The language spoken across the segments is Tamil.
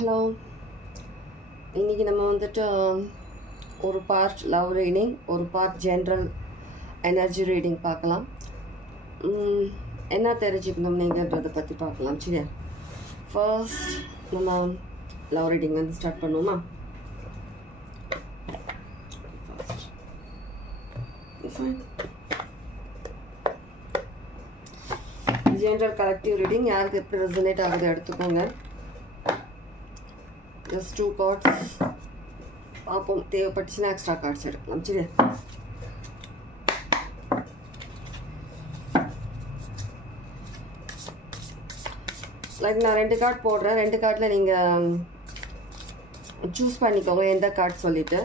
ஹலோ, இன்றைக்கி நம்ம வந்துட்டு ஒரு பார்ட் லவ் ரீடிங், ஒரு பார்ட் ஜென்ரல் எனர்ஜி ரீடிங் பார்க்கலாம். என்ன தெரிஞ்சுக்கணும் நீங்கன்றதை பற்றி பார்க்கலாம். சரியா? ஃபர்ஸ்ட் நம்ம லவ் ரீடிங் வந்து ஸ்டார்ட் பண்ணுவோமா? ஜென்ரல் கலெக்டிவ் ரீடிங் யாருக்கு எப்படி ரெசனேட் ஆகுது எடுத்துக்கோங்க. just 2 cards பார்ப்போம். தேவைப்பட்டுச்சுன்னா எக்ஸ்ட்ரா கார்ட்ஸ் எடுக்கலாம். சரியா? லைக் நான் 2 கார்டு போடுறேன். 2 கார்டில் நீங்கள் சூஸ் பண்ணிக்கோங்க எந்த கார்டு சொல்லிவிட்டு.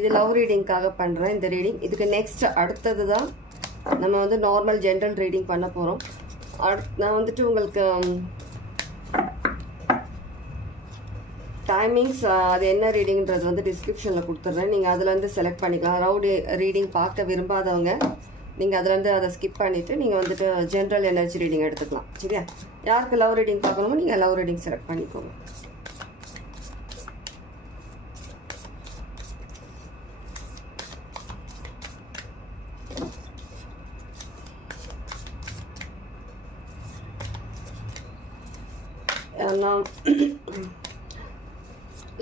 இது லவ் ரீடிங்காக பண்ணுறேன் இந்த ரீடிங். இதுக்கு நெக்ஸ்ட் அடுத்தது தான் நம்ம வந்து நார்மல் ஜென்ரல் ரீடிங் பண்ண போகிறோம். நான் வந்துட்டு உங்களுக்கு டைமிங்ஸ் அது என்ன ரீடிங்கிறது வந்து டிஸ்கிரிப்ஷனில் கொடுத்துட்றேன். நீங்கள் அதுலேருந்து செலக்ட் பண்ணிக்கலாம். லவ் ரீடிங் பார்க்க விரும்பாதவங்க நீங்கள் அதுலேருந்து அதை ஸ்கிப் பண்ணிவிட்டு நீங்கள் வந்துட்டு ஜென்ரல் எனர்ஜி ரீடிங் எடுத்துக்கலாம். சரியா? யாருக்கு லவ் ரீடிங் பார்க்கணுமோ நீங்கள் லவ் ரீடிங் செலக்ட் பண்ணிக்கோங்க.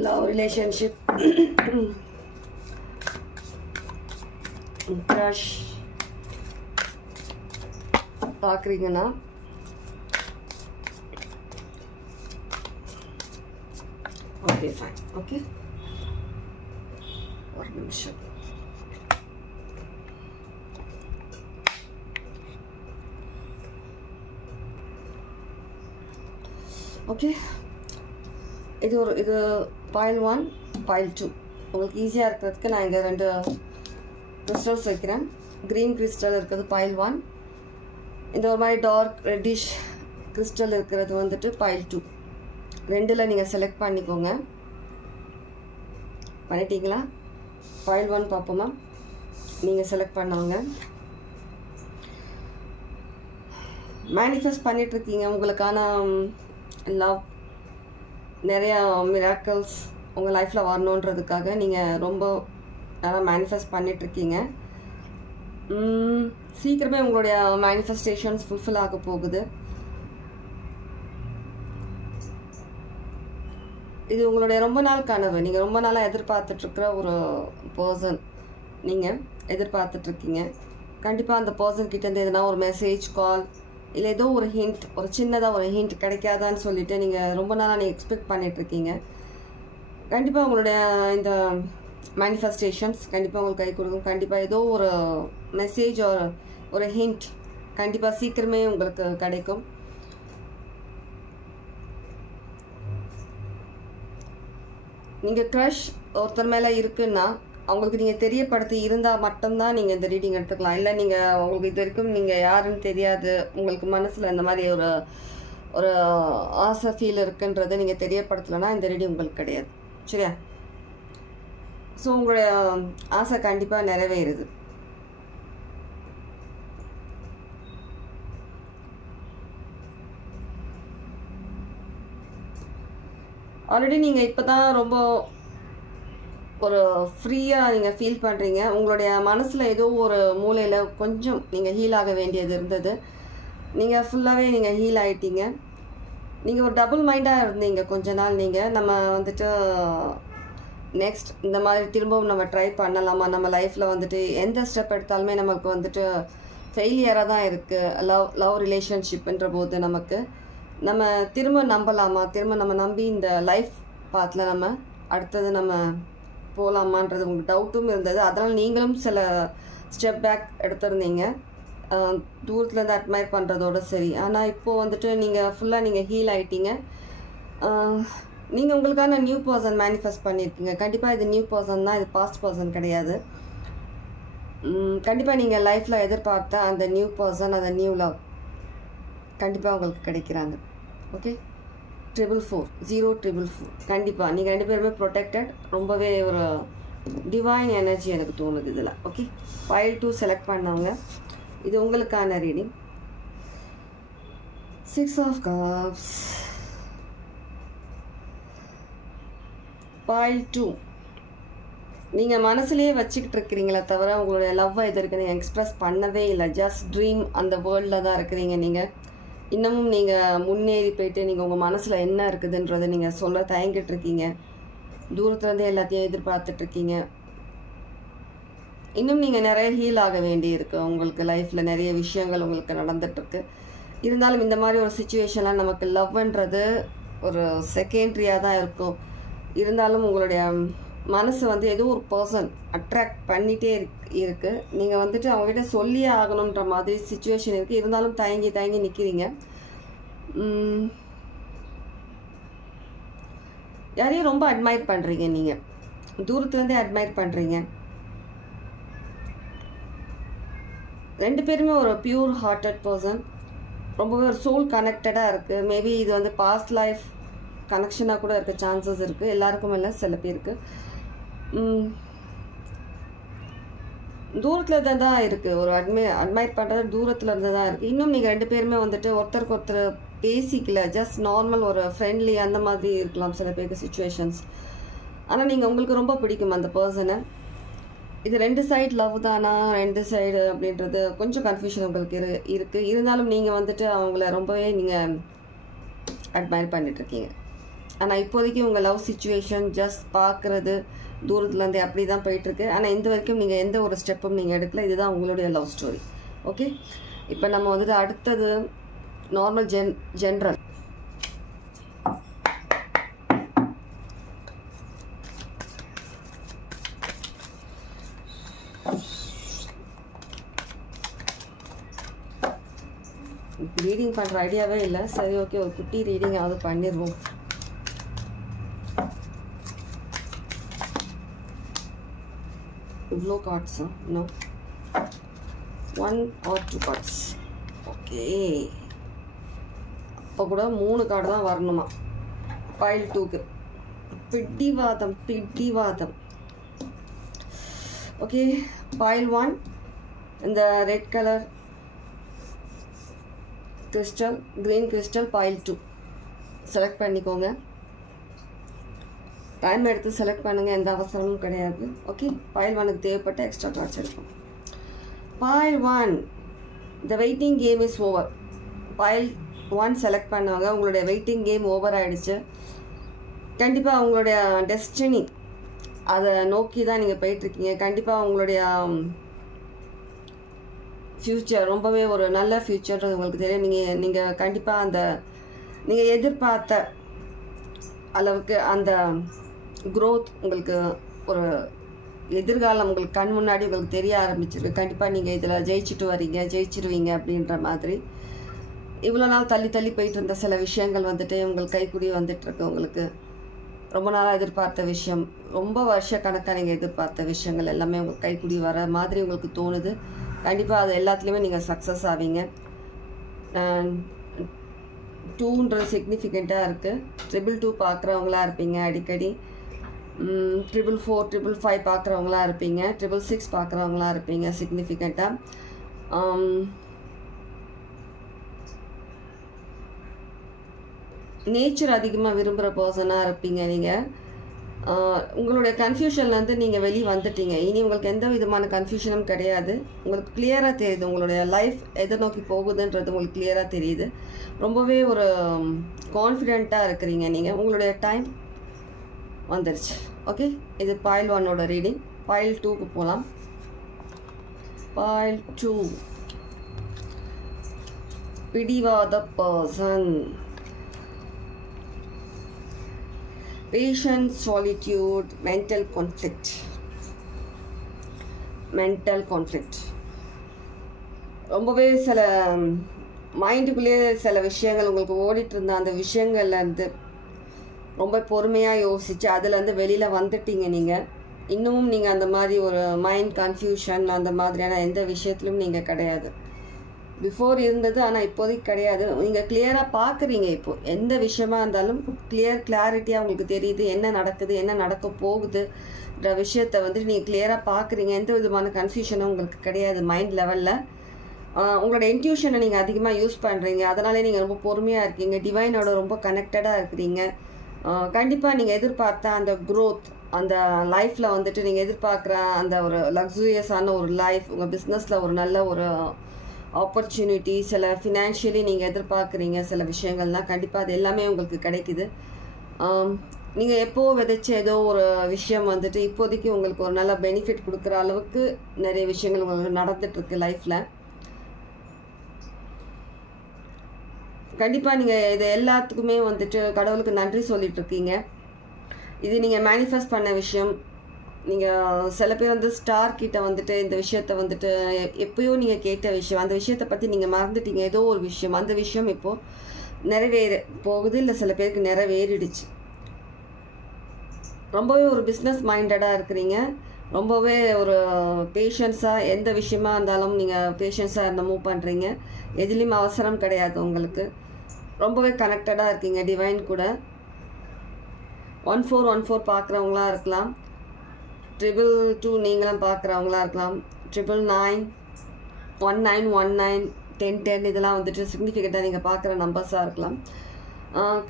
love relationship, crush பார்க்குறீங்கன்னா ஓகே ஃபைன். ஓகே, ஒரு நிமிஷம். ஓகே, இது pile 1 pile 2 உங்களுக்கு ஈஸியாக இருக்கிறதுக்கு நான் இங்கே 2 கிறிஸ்டல்ஸ் வைக்கிறேன். க்ரீன் கிறிஸ்டல் இருக்கிறது pile 1. இந்த ஒரு மாதிரி டார்க் ரெட்டிஷ் கிறிஸ்டல் இருக்கிறது வந்துட்டு pile 2. ரெண்டில் நீங்கள் செலக்ட் பண்ணிக்கோங்க. பண்ணிட்டீங்களா? pile 1 பார்ப்போமா? நீங்கள் செலக்ட் பண்ணவங்க மேனிஃபெஸ்ட் பண்ணிகிட்ருக்கீங்க. உங்களுக்கான லவ் நிறையா மிராக்கிள்ஸ் உங்கள் லைஃப்பில் வரணுன்றதுக்காக நீங்கள் ரொம்ப நல்லா மேனிஃபெஸ்ட் பண்ணிகிட்ருக்கீங்க. சீக்கிரமே உங்களுடைய மேனிஃபெஸ்டேஷன்ஸ் ஃபுல்ஃபில் ஆக போகுது. இது உங்களுடைய ரொம்ப நாள் கனவு. நீங்கள் ரொம்ப நாளாக எதிர்பார்த்துட்ருக்கிற ஒரு பர்சன் நீங்கள் எதிர்பார்த்துட்ருக்கீங்க. கண்டிப்பாக அந்த பர்சன் கிட்டேருந்து எதுனா ஒரு மெசேஜ், கால் இல்லை ஏதோ ஒரு ஹிண்ட், ஒரு சின்னதாக ஒரு ஹிண்ட் கிடைக்காதான்னு சொல்லிவிட்டு நீங்கள் ரொம்ப நாளாக நீங்கள் எக்ஸ்பெக்ட் பண்ணிகிட்ருக்கீங்க. கண்டிப்பாக உங்களுடைய இந்த மேனிஃபெஸ்டேஷன்ஸ் கண்டிப்பாக உங்களுக்கு கை கொடுக்கும். கண்டிப்பாக ஏதோ ஒரு மெசேஜ் ஒரு ஹிண்ட் கண்டிப்பாக சீக்கிரமே உங்களுக்கு கிடைக்கும். நீங்கள் க்ரஷ் ஒருத்தர் மேலே இருக்குன்னா அவங்களுக்கு நீங்கள் தெரியப்படுத்தி இருந்தால் மட்டும்தான் நீங்கள் இந்த ரீடிங் எடுத்துக்கலாம். இல்லை நீங்கள் உங்களுக்கு இது வரைக்கும் நீங்கள் யாருன்னு தெரியாது, உங்களுக்கு மனசில் இந்த மாதிரி ஒரு ஆசை ஃபீல் இருக்குன்றதை நீங்கள் தெரியப்படுத்தலைன்னா இந்த ரீடிங் உங்களுக்கு கிடையாது. சரியா? ஸோ உங்களுடைய ஆசை கண்டிப்பாக நிறைவேறுது. ஆல்ரெடி நீங்கள் இப்போ தான் ரொம்ப ஒரு ஃப்ரீயாக நீங்கள் ஃபீல் பண்ணுறீங்க. உங்களுடைய மனசில் ஏதோ ஒரு மூலையில் கொஞ்சம் நீங்கள் ஹீல் ஆக வேண்டியது இருந்தது. நீங்கள் ஃபுல்லாகவே நீங்கள் ஹீல் ஆகிட்டீங்க. நீங்கள் ஒரு டபுள் மைண்டாக இருந்தீங்க கொஞ்ச நாள். நீங்கள் நம்ம வந்துட்டு நெக்ஸ்ட் இந்த மாதிரி திரும்பவும் நம்ம ட்ரை பண்ணலாமா, நம்ம லைஃப்பில் வந்துட்டு எந்த ஸ்டெப் எடுத்தாலுமே நமக்கு வந்துட்டு ஃபெயிலியராக தான் இருக்குது. லவ் ரிலேஷன்ஷிப்ன்ற போது நமக்கு நம்ம திரும்ப நம்பலாமா, திரும்ப நம்ம நம்பி இந்த லைஃப் பாத்தில் நம்ம அடுத்தது நம்ம போகலாமான்றது உங்களுக்கு டவுட்டும் இருந்தது. அதனால் நீங்களும் சில ஸ்டெப் பேக் எடுத்திருந்தீங்க, தூரத்துலேருந்து அட்மையர் பண்ணுறதோட சரி. ஆனால் இப்போது வந்துட்டு நீங்கள் ஃபுல்லாக நீங்கள் ஹீல் ஆகிட்டீங்க. நீங்கள் உங்களுக்கான நியூ பர்சன் மேனிஃபெஸ்ட் பண்ணியிருக்கீங்க. கண்டிப்பாக இது நியூ பர்சன் தான், இது பாஸ்ட் பர்சன் கிடையாது. கண்டிப்பாக நீங்கள் லைஃப்பில் எதிர்பார்த்த அந்த நியூ பர்சன், அந்த நியூ லவ் கண்டிப்பாக உங்களுக்கு கிடைக்கிறாங்க. ஓகே, 444 கண்டிப்பாக நீங்கள் 2 பேருமே ப்ரொடெக்டட். ரொம்பவே ஒரு டிவைன் எனர்ஜி எனக்கு தோணுது இதில். ஓகே, pile 2 செலக்ட் பண்ணவங்க இது உங்களுக்கான ரீடிங். 6 of Cups, பாயில் 2, நீங்கள் மனசுலேயே வச்சுக்கிட்டு இருக்கிறீங்களே தவிர உங்களுடைய லவ்வை இது இருக்குன்னு எக்ஸ்ப்ரெஸ் பண்ணவே இல்லை. ஜஸ்ட் ட்ரீம் அந்த வேர்ல்டில் தான் இருக்கிறீங்க. நீங்கள் இன்னமும் நீங்கள் முன்னேறி போயிட்டு நீங்கள் உங்கள் மனசில் என்ன இருக்குதுன்றதை நீங்கள் சொல்ல தயங்கிட்டு இருக்கீங்க. தூரத்துலேருந்தே எல்லாத்தையும் எதிர்பார்த்துட்ருக்கீங்க. இன்னும் நீங்கள் நிறைய ஹீல் ஆக வேண்டி இருக்கு. உங்களுக்கு லைஃப்பில் நிறைய விஷயங்கள் உங்களுக்கு நடந்துட்டுருக்கு. இருந்தாலும் இந்த மாதிரி ஒரு சுச்சுவேஷனில் நமக்கு லவ்ன்றது ஒரு செகண்ட்ரியாக தான் இருக்கும். இருந்தாலும் உங்களுடைய மனசு வந்து ஏதோ ஒரு பர்சன் அட்ராக்ட் பண்ணிகிட்டே இருக்குது. நீங்கள் வந்துட்டு அவங்ககிட்ட சொல்லியே ஆகணுன்ற மாதிரி சுச்சுவேஷன் இருக்குது. இருந்தாலும் தயங்கி நிற்கிறீங்க. யாரையும் ரொம்ப அட்மையர் பண்ணுறீங்க. நீங்கள் தூரத்துலேருந்தே அட்மையர் பண்ணுறீங்க. 2 பேருமே ஒரு பியூர் ஹார்ட்டட் பர்சன். ரொம்பவே ஒரு சோல் கனெக்டடாக இருக்குது. மேபி இது வந்து பாஸ்ட் லைஃப் கனெக்ஷனாக கூட இருக்க சான்சஸ் இருக்குது. எல்லாருக்கும் இல்லை, சில பேருக்கு. தூரத்தில் தான் இருக்குது. ஒரு அட்மையர் பண்ணுறது தூரத்தில் இருந்து தான் இருக்குது. இன்னும் நீங்கள் 2 பேருமே வந்துட்டு ஒருத்தருக்கு ஒருத்தர் பேசிக்கல. ஜஸ்ட் நார்மல் ஒரு ஃப்ரெண்ட்லி அந்த மாதிரி இருக்கலாம் சில பேருக்கு சுச்சுவேஷன்ஸ். ஆனால் நீங்கள் உங்களுக்கு ரொம்ப பிடிக்கும் அந்த பர்சனை. இது 2 சைடு லவ் தானா 2 சைடு அப்படின்றது கொஞ்சம் கன்ஃபியூஷன் உங்களுக்கு இருக்குது. இருந்தாலும் நீங்கள் வந்துட்டு அவங்கள ரொம்பவே நீங்கள் அட்மையர் பண்ணிட்டுருக்கீங்க. ஆனால் இப்போதைக்கு உங்கள் லவ் சிச்சுவேஷன் ஜஸ்ட் பார்க்குறது தூரத்துலேருந்து அப்படி தான் போயிட்டுருக்கு. ஆனால் இந்த வரைக்கும் நீங்கள் எந்த ஒரு ஸ்டெப்பும் நீங்கள் எடுக்கல. இதுதான் உங்களுடைய லவ் ஸ்டோரி. ஓகே, இப்போ நம்ம வந்துட்டு அடுத்தது நார்மல் ஜென்ரல். ரீடிங் பண்ணுற ஐடியாவே இல்லை. சரி, ஓகே, ஒரு குட்டி ரீடிங் ஆகுது பண்ணிடுவோம். இவ்வளோ கார்ட்ஸா? இன்னும் 1 or 2 கார்ட்ஸ். ஓகே, அப்போ கூட 3 கார்டு தான் வரணுமா பாயில் 2க்கு. பிடிவாதம். ஓகே, பாயில் 1 இந்த red colour crystal, green crystal, boil 2 select பண்ணிக்கோங்க. டைம் எடுத்து செலக்ட் பண்ணுங்கள், எந்த அவசரமும் கிடையாது. ஓகே, பாயில் 1க்கு தேவைப்பட்ட எக்ஸ்ட்ரா கார்ட்ஸ் எடுக்கும். Boil 1, the waiting game is over. Boil 1 select பண்ணுவாங்க. உங்களுடைய வெயிட்டிங் கேம் ஓவர் ஆகிடுச்சு. கண்டிப்பாக அவங்களுடைய டெஸ்டினி அதை நோக்கி தான் நீங்கள் போயிட்டுருக்கீங்க. கண்டிப்பாக உங்களுடைய ஃப்யூச்சர் ரொம்பவே ஒரு நல்ல ஃப்யூச்சர்ன்றது உங்களுக்கு தெரியும். நீங்கள் கண்டிப்பாக அந்த நீங்கள் எதிர்பார்த்த அளவுக்கு அந்த க்ரோத் உங்களுக்கு ஒரு எதிர்காலம் உங்களுக்கு கண் முன்னாடி உங்களுக்கு தெரிய ஆரம்பிச்சிருக்கு. கண்டிப்பாக நீங்கள் இதில் ஜெயிச்சிருவீங்க அப்படின்ற மாதிரி. இவ்வளோ நாள் தள்ளி போயிட்டு இருந்த சில விஷயங்கள் வந்துட்டு உங்களுக்கு கைக்கூடி வந்துட்டுருக்கு. உங்களுக்கு ரொம்ப நாளாக எதிர்பார்த்த விஷயம், ரொம்ப வருஷ கணக்காக நீங்கள் எதிர்பார்த்த விஷயங்கள் எல்லாமே உங்களுக்கு கைக்கூடி வர மாதிரி உங்களுக்கு தோணுது. கண்டிப்பாக அது எல்லாத்துலேயுமே நீங்கள் சக்ஸஸ் ஆவீங்க. 2ன்றது சிக்னிஃபிகண்ட்டாக இருக்குது. 222 பார்க்குறவங்களா இருப்பீங்க அடிக்கடி. 444, 555 பார்க்குறவங்களா இருப்பீங்க. 666 பார்க்குறவங்களா இருப்பீங்க சிக்னிஃபிகண்ட்டாக. நேச்சர் அதிகமாக விரும்புகிற பர்சனாக இருப்பீங்க நீங்கள். உங்களுடைய கன்ஃபியூஷன்லேருந்து நீங்கள் வெளியே வந்துட்டீங்க. இனி உங்களுக்கு எந்த விதமான கன்ஃபியூஷனும் கிடையாது. உங்களுக்கு கிளியராக தெரியுது உங்களுடைய லைஃப் எதை நோக்கி போகுதுன்றது உங்களுக்கு கிளியராக தெரியுது. ரொம்பவே ஒரு கான்ஃபிடெண்ட்டாக இருக்கிறீங்க நீங்கள். உங்களுடைய டைம் வந்துருச்சு. ஓகே, இது பாயில் 1ஓட ரீடிங். பாயில் 2க்கு போகலாம். பாயில் 2, பிடிவாத person. Patience, solitude, mental conflict. ரொம்பவே சில மைண்டுக்குள்ளேயே சில விஷயங்கள் உங்களுக்கு ஓடிட்டு இருந்த அந்த விஷயங்கள்லேருந்து ரொம்ப பொறுமையாக யோசித்து அதுலேருந்து வெளியில் வந்துட்டீங்க நீங்கள். இன்னமும் நீங்கள் அந்த மாதிரி ஒரு மைண்ட் கன்ஃபியூஷன் அந்த மாதிரியான எந்த விஷயத்துலையும் நீங்கள் கிடையாது. பிஃபோர் இருந்தது, ஆனால் இப்போதைக்கு கிடையாது. நீங்கள் கிளியராக பார்க்குறீங்க. இப்போது எந்த விஷயமா இருந்தாலும் கிளாரிட்டியாக உங்களுக்கு தெரியுது என்ன நடக்குது, என்ன நடக்க போகுதுன்ற விஷயத்தை வந்து நீங்கள் கிளியராக பார்க்குறீங்க. எந்த விதமான கன்ஃபியூஷனும் உங்களுக்கு கிடையாது மைண்ட் லெவலில். உங்களோட இன்ட்யூஷனை நீங்கள் அதிகமாக யூஸ் பண்ணுறீங்க. அதனாலே நீங்கள் ரொம்ப பொறுமையாக இருக்கீங்க. டிவைனோட ரொம்ப கனெக்டடாக இருக்கிறீங்க. கண்டிப்பாக நீங்கள் எதிர்பார்த்த அந்த க்ரோத், அந்த லைஃப்பில் வந்துட்டு நீங்கள் எதிர்பார்க்குற அந்த ஒரு லக்ஸூரியஸான ஒரு லைஃப், உங்கள் பிஸ்னஸில் ஒரு நல்ல ஒரு ஆப்பர்ச்சுனிட்டி, சில ஃபினான்ஷியலி நீங்கள் எதிர்பார்க்குறீங்க சில விஷயங்கள்லாம், கண்டிப்பாக அது எல்லாமே உங்களுக்கு கிடைக்குது. நீங்கள் எப்போ விதைச்ச ஏதோ ஒரு விஷயம் வந்துட்டு இப்போதைக்கு உங்களுக்கு ஒரு நல்ல பெனிஃபிட் கொடுக்குற அளவுக்கு நிறைய விஷயங்கள் உங்களுக்கு நடந்துகிட்ருக்கு லைஃப்பில். கண்டிப்பாக நீங்கள் இது எல்லாத்துக்குமே வந்துட்டு கடவுளுக்கு நன்றி சொல்லிகிட்ருக்கீங்க. இது நீங்கள் மேனிஃபெஸ்ட் பண்ண விஷயம். நீங்கள் சில பேர் வந்து ஸ்டார் கிட்ட வந்துட்டு இந்த விஷயத்த வந்துட்டு எப்போயோ நீங்கள் கேட்ட விஷயம், அந்த விஷயத்தை பற்றி நீங்கள் மறந்துட்டீங்க. ஏதோ ஒரு விஷயம், அந்த விஷயம் இப்போது நிறைவேற போகுது, இல்லை சில பேருக்கு நிறைவேறிடுச்சு. ரொம்பவே ஒரு பிஸ்னஸ் மைண்டடாக இருக்கிறீங்க. ரொம்பவே ஒரு பேஷன்ஸாக எந்த விஷயமா இருந்தாலும் நீங்கள் பேஷன்ஸாக இருந்து மூவ் பண்ணுறீங்க. எதுலேயும் அவசரம் கிடையாது உங்களுக்கு. ரொம்பவே கனெக்டடாக இருக்கீங்க டிவைன் கூட. 1414 பார்க்குறவங்களா இருக்கலாம், 222 நீங்களும் பார்க்குறவங்களா இருக்கலாம், 999 1919 1010 இதெல்லாம் வந்துட்டு சிக்னிஃபிகண்ட்டாக நீங்கள் பார்க்குற நம்பர்ஸாக இருக்கலாம்.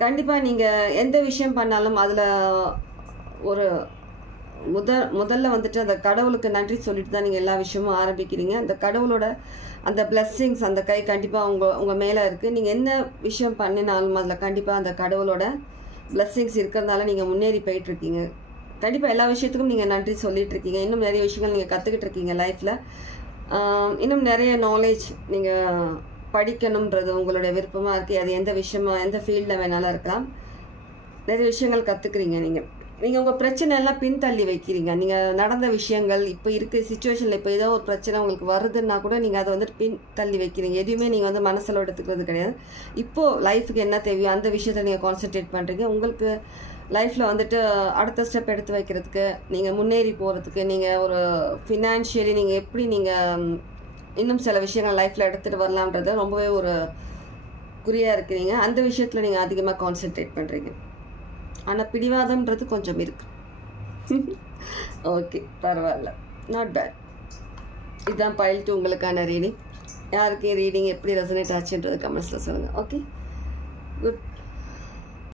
கண்டிப்பாக நீங்கள் எந்த விஷயம் பண்ணாலும் அதில் ஒரு முதல்ல வந்துட்டு அந்த கடவுளுக்கு நன்றி சொல்லிட்டு தான் நீங்கள் எல்லா விஷயமும் ஆரம்பிக்கிறீங்க. அந்த கடவுளோட அந்த பிளெஸ்ஸிங்ஸ், அந்த கை கண்டிப்பாக உங்கள் மேலே இருக்குது. நீங்கள் என்ன விஷயம் பண்ணினாலும் அதில் கண்டிப்பாக அந்த கடவுளோட பிளெஸ்ஸிங்ஸ் இருக்கிறதுனால நீங்கள் முன்னேறி போயிட்டுருக்கீங்க. கண்டிப்பாக எல்லா விஷயத்துக்கும் நீங்கள் நன்றி சொல்லிகிட்ருக்கீங்க. இன்னும் நிறைய விஷயங்கள் நீங்கள் கற்றுக்கிட்டு இருக்கீங்க லைஃப்பில். இன்னும் நிறைய நாலேஜ் நீங்கள் படிக்கணுன்றது உங்களுடைய விருப்பமாக இருக்குது. அது எந்த விஷயமா எந்த ஃபீல்டில் வேணாலும் இருக்கலாம். நிறைய விஷயங்கள் கற்றுக்குறீங்க. நீங்கள் உங்கள் பிரச்சனை எல்லாம் பின்தள்ளி வைக்கிறீங்க. நீங்கள் நடந்த விஷயங்கள், இப்போ இருக்க சுச்சுவேஷனில் இப்போ ஏதோ ஒரு பிரச்சனை உங்களுக்கு வருதுன்னா கூட நீங்கள் அதை வந்துட்டு பின்தள்ளி வைக்கிறீங்க. எதுவுமே நீங்கள் வந்து மனசில் எடுத்துக்கிறது கிடையாது. இப்போது லைஃபுக்கு என்ன தேவையோ அந்த விஷயத்தை நீங்கள் கான்சென்ட்ரேட் பண்ணுறீங்க. உங்களுக்கு லைஃப்பில் வந்துட்டு அடுத்த ஸ்டெப் எடுத்து வைக்கிறதுக்கு, நீங்கள் முன்னேறி போகிறதுக்கு, நீங்கள் ஒரு ஃபினான்ஷியலி நீங்கள் எப்படி நீங்கள் இன்னும் சில விஷயங்கள் லைஃப்பில் எடுத்துகிட்டு வரலான்றது ரொம்பவே ஒரு குறியாக இருக்கிறீங்க. அந்த விஷயத்தில் நீங்கள் அதிகமாக கான்சென்ட்ரேட் பண்ணுறீங்க. ஆனால் பிடிவாதம்ன்றது கொஞ்சம் இருக்கு. ஓகே, பரவாயில்ல, நாட் பேட். இதுதான் பைல் 2 உங்களுக்கான ரீடிங். யாருக்கு ரீடிங் எப்படி ரெசனேட் ஆச்சுன்றது கமெண்ட்ஸில் சொல்லுங்கள். Okay, good.